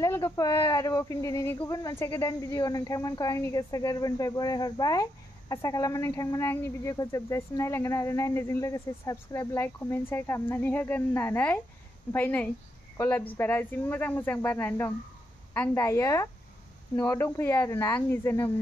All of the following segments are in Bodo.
हेलो लोगोफोर आरोबाव फिन दिनैनि गुबुन मोनसे गोदान भिडिअ नोंथांमोनखौ आंनि गोसो गोरबोनिफ्राय बरायहरबाय। आसा खालामो नोंथांमोना आंनि भिडिअखौ जोबजासिम नायलांगोन आरो नायनायजों लोगोसे साबस्क्राइब लाइक कमेन्ट शेयार खालामनानै होगोन होननानै। ओमफ्राय नै गलाब बिबारा जि मोजां मोजां बारनानै दं। आं दायो न'आव दंफैयो आरोना, आंनि जोनोम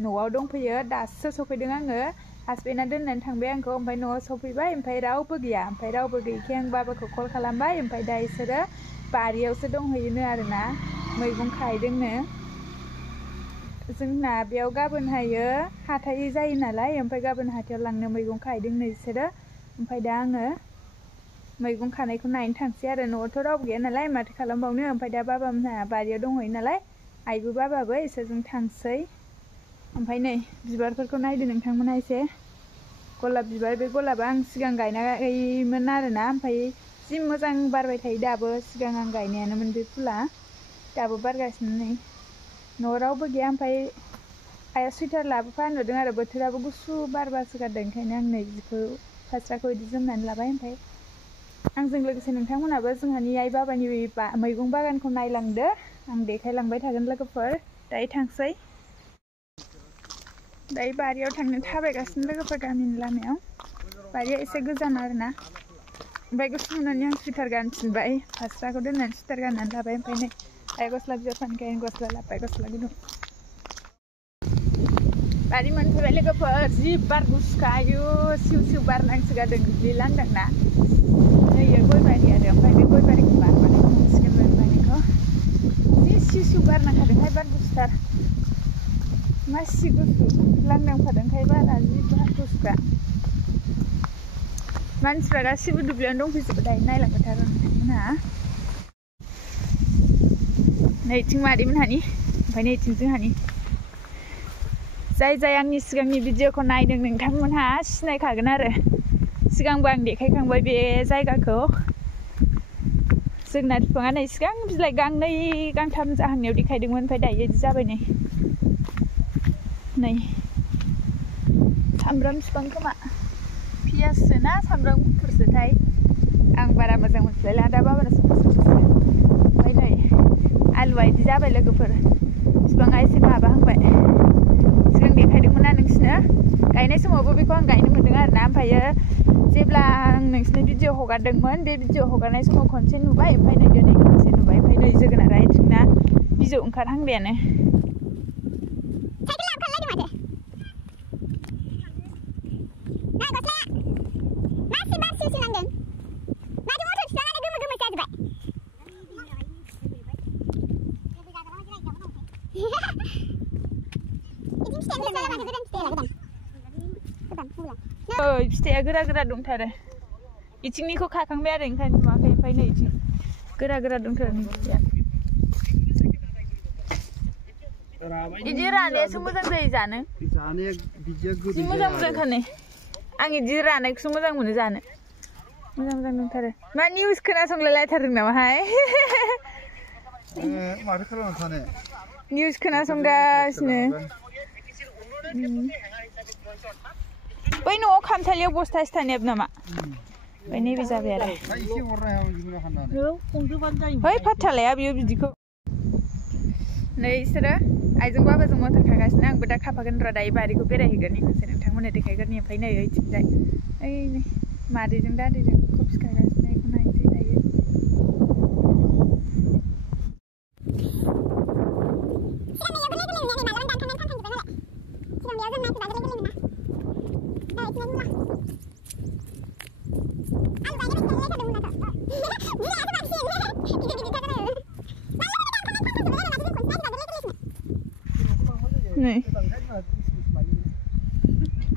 न'आव दंफैयो। दासो सफैदों आङो, हासबेन्डआ दोननानै थांबाय आंखौ। ओमफ्राय न'आव सफैबाय, ओमफ्राय रावबो गैया। ओमफ्य रावबो गैयैखाय आं बाबाखौ कल खालामबाय। ओमफ्राय दा इसोरो बारियावसो दंहैयोनो आरोना, मैगं खाहैदोंनो। जोंना बेयाव गाबोनहायो हाथाय जायो नालाय, ओमफ्राय गाबोन हाथायाव लांनो मैगं खाहैदोंनो इसोरो। ओमफ्राय दा आङो मैगं खानायखौ नायनो थांसै आरो। न'आवथ' रावबो गैया नालाय माथो खालामबावनो। ओमफ्राय दा बाबामोनहा बारियाव दंहैयो नालाय, आइबो बाबाबो इसोरजों थांसै। ओमफ्राय नै बिबारफोरखौ नायदो नोंथांमोना एसे। गलाब बिबार, बे गलाबा आं सिगां गायनायमोन आरोना, ओमफ्राय जि मोजां बारबाय थायो दाबो। सिगां आं गायनायानोमोन बे फुला, दाबो बारगासिनो नै। न'आव रावबो गैया। ओमफ्राय आइया सुइटार लाबोफा होनहरदों आरो, बोथोराबो गुसु बार बारसोगारदों। ओंखायनो आं नै जिखौ फास्राखौ बिदि जोमनानै लाबाय। ओमफ्राय आंजों लोगोसे नोंथांमोनाबो जोंहानि आइ बाबानि मैगं बागानखौ नायलांदो। आं देखायलांबाय थागोन लोगोफोर। दायो थांसै। दायो बारियाव थांनो थाबायगासिनो लोगोफोर, गामिनि लामायाव। बारिया एसे गोजान आरोना। ओमफ्राय गुसु मोननानै आं सुइटार गानफिनबाय, फास्राखौ दोननानै सुइटार गाननानै लाबाय। ओमफ्राय नै आइ गस्ला बिहर फानखाय आं गस्ला लाबाय, गस्ला गुदुं। बारि मोनफैबाय लोगोफोर, जि बार गुसुखा, आयु सिउ सिउ बार नांसोगारदों। दुब्लि लांदांना नैयो गय बारि आरो। ओमफ्राय बे गय बारिखौ बारबानो मोनसिगोन गय बारिखौ। जि सिउ सिउ बार नांखादोंहाय, बार गुसुथार। मासि गुसु लांदांफादोंखाय बारा, जि बार गुसुखा। मानसिफ्रा गासिबो दुब्लियावनो दंफैजोबो। दायो नायलांबाय थागोन नोंथांमोनहा। नैथिं मादैमोनहानि, ओमफ्राय नैथिं जोंहानि। जाय आंनि सिगांनि भिडिअखौ नायदों नोंथांमोनहा सिनायखागोन आरो। सिगांबो आं देखायखांबाय बे जायगाखौ। जोगोनार बिफाङा नै सिगां बिलाइ गांनै गांथाम जाहांनायाव देखायदोंमोन। ओमफ्राय दायो बिदि जाबाय नै सामब्राम बिफां खोमा, पियाससो ना सामब्राम गुफुरसोथाय, आं बारा मोजां मोनथिलायला। दा बाबानासो मोनथिसिगोन। ओमफ्राय नै आलुआ बिदि जाबाय लोगोफोर, बिफाङा एसे माबाहांबाय। सिगां देखायदोंमोन ना नोंसिनो, गायनाय समावबो बेखौ आं गायनो मोन्दों आरोना। ओमफ्रायो जेब्ला आं नोंसिनो भिडिअ हगारदोंमोन, बे भिडिअ हगारनाय समाव खनसे नुबाय। ओमफ्राय नै दिनै खनसे नुबाय। ओमफ्राय नै जोगोनारा इथिंना बिजौ ओंखारहांबायानो। फिथाइया गोरा गोरा दंथारो। इथिंनिखौ खाखांबाय आरो, ओंखायनो नुवाखै। ओमफ्राय नै इथिं गोरा गोरा दंथारो फिथाइया। बिदि रानायासो मोजां जायो जानो। जि मोजां मोजांथार नै, आं बिदि रानायखौसो मोजां मोनो जानो। मोजां मोजां दंथारो। मा निउस खोनासंलायलायथारदों नामाहाय? माथो खालामनो सानो? निउस खोनासंगासिनो। बै न'आव खामसालियाव बस्थासे थानायाबो नामा? ओमफ्राय नैबे जाबाय आरो। है फात्ता लाया बियो बिदिखौ। नै इसोरो आइजों बाबाजों मटर खागासिनो। आंबो दा खाफागोन र'। दायो बारिखौ बेरायहैगोन, खनसे नोंथांमोननो देखायगोरनि। ओमफ्राय नै ओइथिंजाय ओइ नै मादैजों दादैजों कफि खागासिनो, बेखौ नायनोसै दायो।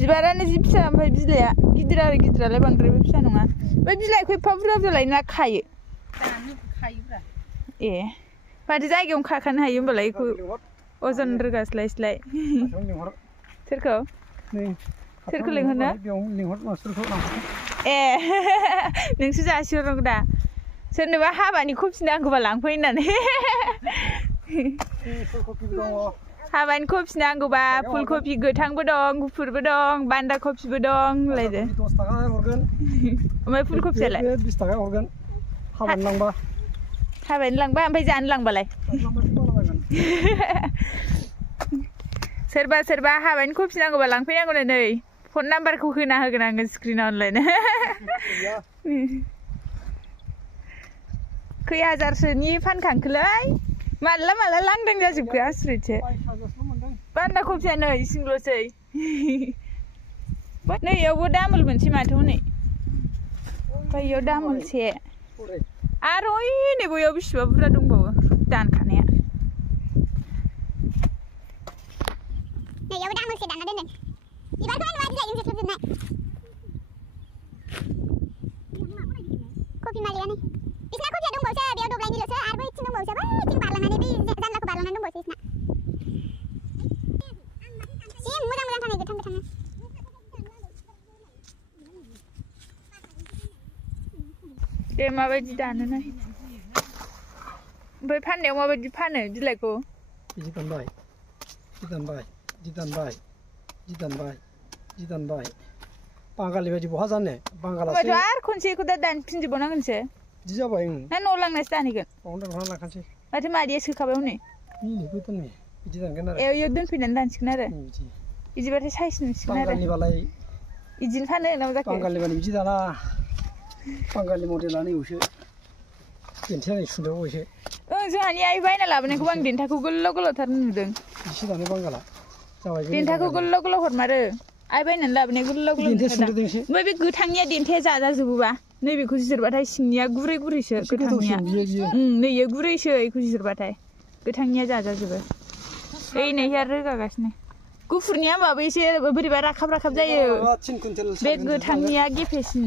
बिबारानो जि फिसा, ओमफ्राय बिलाइआ गिदिर आरो। गिदिरालाय बांद्रायबो फिसा नङा। बे बिलाइखौ एफा बुरजा बुरजा लायो ना खायो? ए माथो जायगायावनो खाखानो हायो होमबालाय। बेखौ अजन रोगास्लायस्लाय। सोरखौ लिंहरनो? ए नोंसो जासिहरनांगौ दा। सोरनोबा हाबानि कफि नांगौबा लांफै होननानै। हाबानि कफि नांगौबा फुल कफि गोथांबो दं, गुफुरबो दं, बान्दा कफिबो दं होनलायदो। 10 थाखा हरगोन। ओमफ्राय फुल कफियालाय? 20 थाखा हरगोन। हाबानि लांबा हाबायनो लांबा ओमफ्राय जानो लांबालाय सोरबा सोरबा हाबायनो कफि नांगौबा लांफैनांगौनो नै फन नाम्बारखौ होना होगोन आङो स्क्रिनाव अनलाइन खै हाजारसोनि फानखांखोलै माला माला लांदां जाजोबखो आसरितसो बान्दा कफिया नै इसिंल'सै नै इयावबो दामोल मोनसे माथो हनै ओमफ्राय इयाव दामोलसे आरो नै बैयाव बेसेबा बुरजा दंबावो दानखानाया नै इयावबो दामोलसे दानना दोनदों बिबारखौ नुवा बिलाइजों जोख्लोबजोबनाय कफि मालियानो बिसिना कफिया दंबावसो बेयाव दब्लायनिल'सो आरो बैथिं दंबावसो बैथिं बारलांनानै बै जानलाखौ बारलांनानै दंबावसो बिसिना जि मोजां मोजां थानाय गोथां गोथांनो दे माबायदि दानो नाय ओमफ्राय फाननायाव माबायदि फानो बिलाइखौ बिदि दानबाय बांगालि बायदि बहा जानो बांगालासो आरो खनसेखौ दा दानफिनजोबबावनांगोनसो बिदि जाबाय ना न'आव लांनासो दानहैगोन बावनो दानखाना लाखानोसै माथो मादैया सोखाबाय हनै बिदि दानगोन आरो इयाव दोनफैनानै दानसिगोन आरो बिदिबाथाय साइज नुसिगोन आरो बांगालनिबालाय बिदिनो फानो नामा जाखो बांगालनिबालाय बिदि दाना बांगालनि मडेला नैबावसो देन्थाया नै सुनदावबायसो जोंहानि आइ बायना लाबोनायखौबो आं देन्थाखौ गोलाव गोलावथार नुदों बिदिसो दानो बांगाला जाबाय देन्थाखौ गोलाव गोलाव हरमारो आइ बायनानै लाबोनाय गोलाव गोलाव ओमफ्राय बे गोथांनिया देन्थाया जाजाजोबोबा नैबेखौ जिरबाथाय सिंनिया गुरै गुरैसो गोथांनिया नैयो गुरैसो बेखौ जिरबाथाय गोथांनिया जाजाजोबो ओइ नैया रोगागासिनो गुफुरनिया होमबाबो एसे बोरैबा राखाब राखाब जायो बे गोथांनिया गेफेसिन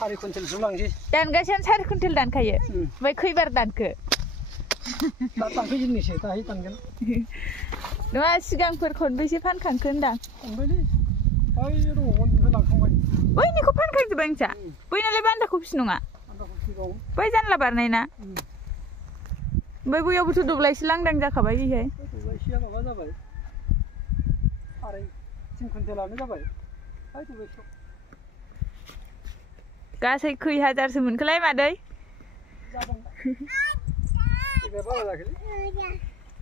4 कुइन्टेलसो लांसै दानगासेयानो 4 कुइन्टेल दानखायो ओमफ्राय खैबार दानखो दानफैजेननोसै दाहाय दानगोन नङा सिगांफोर खनबैसे फानखांखो होनदां खनबायलै ओइ दङमोन लांखांबाय बैनिखौ फानखांजोब्बाय नोंसा बैनालाय बान्दा कफिसो नङा बै जानला बारनाय ना ओमफ्राय बैयावबोथ' दब्लायसे लांदां जाखाबाय बेहाय दब्लायसेया माबा जाबाय 3 कुइन्टेलानो जाबाय दब्लायसेयाव गासै खै हाजारसो मोनखोलाय मादै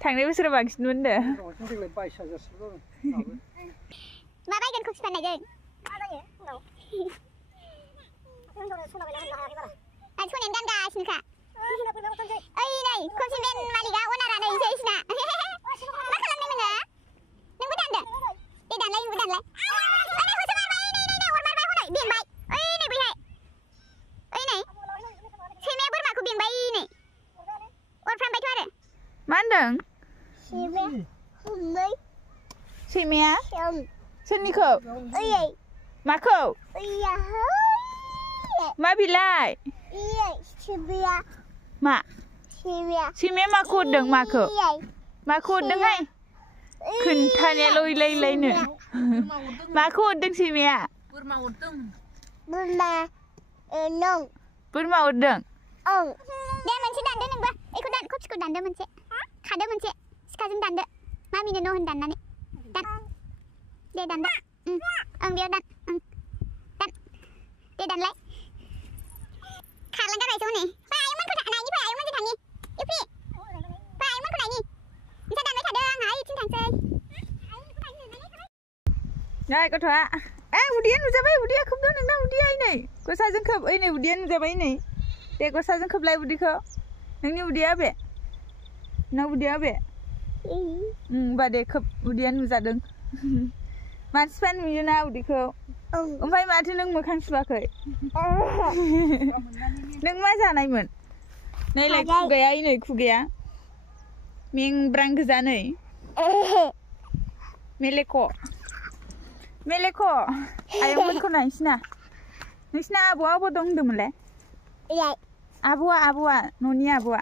थांनाय बोसोराव बांसिन मोनदो देग्लाय 22,000सो जादों मा बायगोन कफि फाननायजों सनायानो गानगासिनोखा ओइ नै कफि मेन मालिका अनारा नै इसोरना मा खालामदों नोङो नोंबो दानदों दे दानलाय नोंबो दानलाय बेंबाय ओइ नै बैहाय ओइ नै सैमाया बोरमाखौ बेंबाय नै अरफ्रामबायथ' आरो मा होनदों सैमाया सोरनिखौ माखौ मा बिलाइ मा सैमाया माखौ हरदों माखौ हरदोंहाय खोन्थानायाल' इलायनो माखौ हरदों सैमाया बोरमा हरदों दे मोनसे दानदो नोंबो एखौ कफिखौ दानदो मोनसे खादो मोनसे सिखाजों दानदो मामिनो न' होन दाननानै दान दे दानदो ओं बेयाव दान दे दानलाय खारलांगारबायसो हनै आयंमोनखौ नायनि फै आयंमोनजों थांनि इउपि फै आयंमोनखौ नायनि नोंसा दानबाय थादो आंहा इथिं थांसै नै गथ'आ उदैया नुजाबाय उदैया खोबदो नोंना उदैया नै गस्लाजों खोब ओइ नै उदैया नुजाबाय नै दे गस्लाजों खोबलाय उदैखौ नोंनि उदैया बे नोंना उदैया बे होमबा दे खोब उदैया नुजादों मानसिफ्रा नुयोना उदैखौ ओमफ्राय माथो नों मोखां सुवाखै नों मा जानायमोन नैलाय खुगाया नै खुगाया मेंब्रां गोजा नै मेलेख' आयंमोनखौ नायनोसैना नोंसिना आबौआ अबाव दं होनदोंमोनलाय आबौआ न'नि आबौआ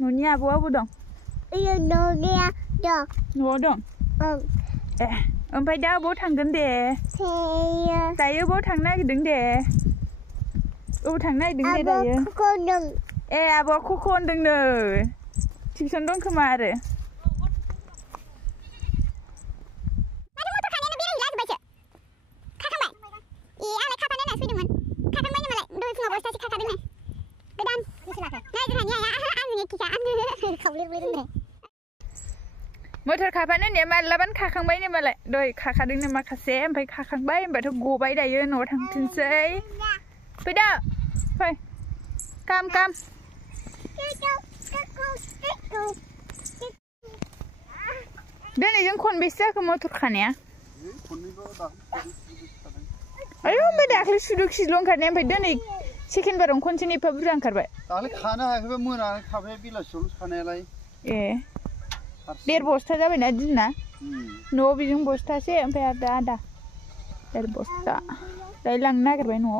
न'नि आबौआ अबाव दं न'आव दं ओमफ्राय दा अबाव थांगोन दे दायो अबाव थांनो नागिरदों दे अबाव थांनो नागिरदों दे दायो आबौआ खख' होनदोंनो टिउसन दं खोमा आरो आंलाय खाफानो होननासो फैदोंमोन खाखांबायनो मालाय दहाय फुङाव बस्थासे खाखादोंनो गोदान मोटर खाफानो ने मालाबानो खाखांबाय ने मालाय दय खाखादोंनो माखासे ओमफ्राय खाखांबाय होमबाथ' गबाय दायो न'आव थांफिनसै फैदो फै काम दिनै जों खनबेसे जाखो मटर खानाया आयौ ओमफ्राय दाख्लै सुदुखिल' ओंखारनाया ओमफ्राय दिनै सेकेन्ड बारावनो खनसेनो एफा बुरजा ओंखारबाय दाख्लै खानो हायाखैबा मोनानो खाबाय बेलासियावल' खानायालाय ए 1.5 बस्ता जाबायना दिना न'आव बेजों बस्तासे ओमफ्राय आरो आदा 1.5 बस्ता दायो लांनो नागिरबाय न'आव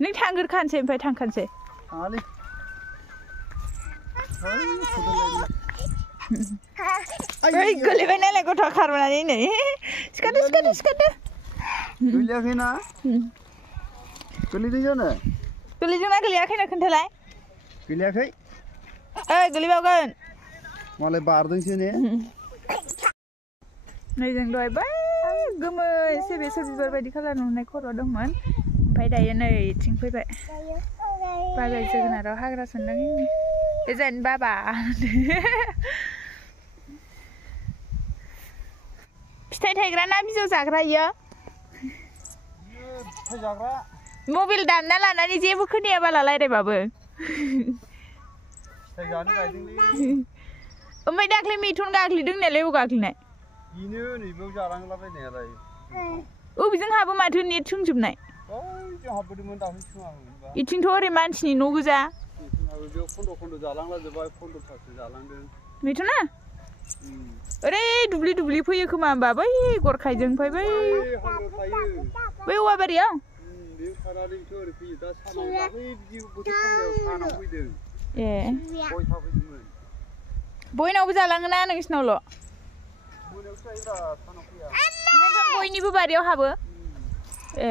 नों थांग्रोखानोसै ओमफ्राय थांखानोसै थाङालै ओइ गोलैबाय नालाय गथ' खारबोनानै नै सिखारदो गोलैयाखैना गोलैदों जानो गोलैदोंना गोलैयाखैनो खोन्थालाय गोलैयाखै ओइ गोलैबावगोन मालाय बारदोंसो ने नै जों दहाय बै गोमो एसे बेसर बिबार बायदि खालार नुनाय खर' दंमोन ओमफ्राय दायो नै इथिं फैबाय बाबाया जोगोनाराव हाग्रा सनदों बे जानो बाबा फिथाइ थायग्रा ना बिजौ जाग्रा इयो फिथाइ जाग्रा मबाइल दामना लानानै जेबो खोनाया बाला रायलायबाबो फिथाइ जानो गायदोंलै ओमफ्राय दाख्लै मैथुन गाग्लिदों होननायालाय अबाव गाग्लिनाय बेनो नैबेयाव जालांलाबायनायालाय अबेजों हाबो माथो नेट सोंजोबनाय जों हाबबोदोंमोन दाख्लै सोङाखैमोनबा इथिंथ' ओरै मानसिनि न' गोजा बेयाव खन्द' जालांलाजोब्बाय 15थासो जालांदों मैथुना ओरै दुब्लि फैयो खोमा होमबा बै गरखायजों ओमफ्राय बै औवाबारियाव बे खानानैथ' ओरै फैयो दा सानाव दाख्लै बिदि बोथोर सानाव फैदों ए गयथा फैदोंमोन बयनावबो जालाङोना नोंसिनावल' मोनायावसो जायोब्रा सानाव फैया ओंखायनोथ' बयनिबो बारियाव हाबो ए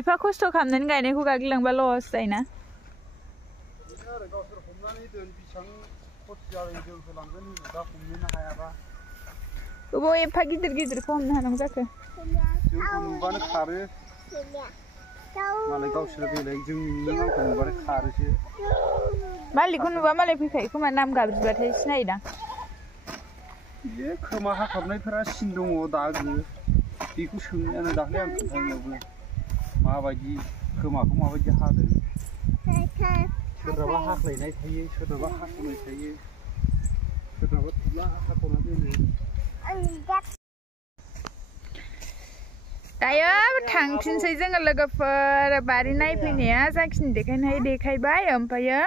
एफा खस्थ' खालामनानै गायनायखौ गाग्लिलांबा लस जायोना बिदिनो आरो गावसोर हमनानै दोन बेसेबां खथि जादों जों होलांगोन होनो दा हमनोनो हायाबा अबाव एफा गिदिरखौ हमनो हानांगौ जाखो जोंखौ नुबानो खारो मालाय गावसोर बेलेग जों नों आंखौ नुबानो खारोसो मालिकखौ नुबा मालाय फैखायो खोमा नाम गाबज्रिबाथाय सिनायोदां बे खोमा हाखाबनायफोरा सिन दङ दागो बेखौ सोंनायानो दाख्लै आं खोन्थानायावबो माबायदि खोमाखौ माबायदि हादों सोरनाबा हाख्लायनाय थायो सोरनाबा हाख'नाय थायो सोरनाबा थुब्ला हाख'ना दोनो दायो थांफिनसै जोङो लोगोफोर बारि नायफैनाया जाखिनि देखायनो हायो देखायबाय ओमफ्रायो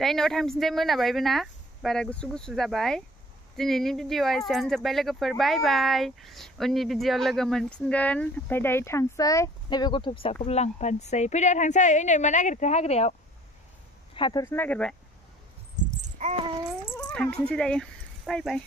दायो न'आव थांफिनसै मोनाबायबो ना बारा गुसु जाबाय दिनैनि भिडिअ'आ एसेयावनो जोब्बाय लोगोफोर बाय बाय उननि भिडिअ लोगो मोनफिनगोन ओमफ्राय दायो थांसै नैबे गथ' फिसाखौबो लांफानोसै फैदो थांसै ओइ नै मा नागिरखो हाग्रायाव हाथरसो नागिरबाय थांफिनसै दायो बाय बाय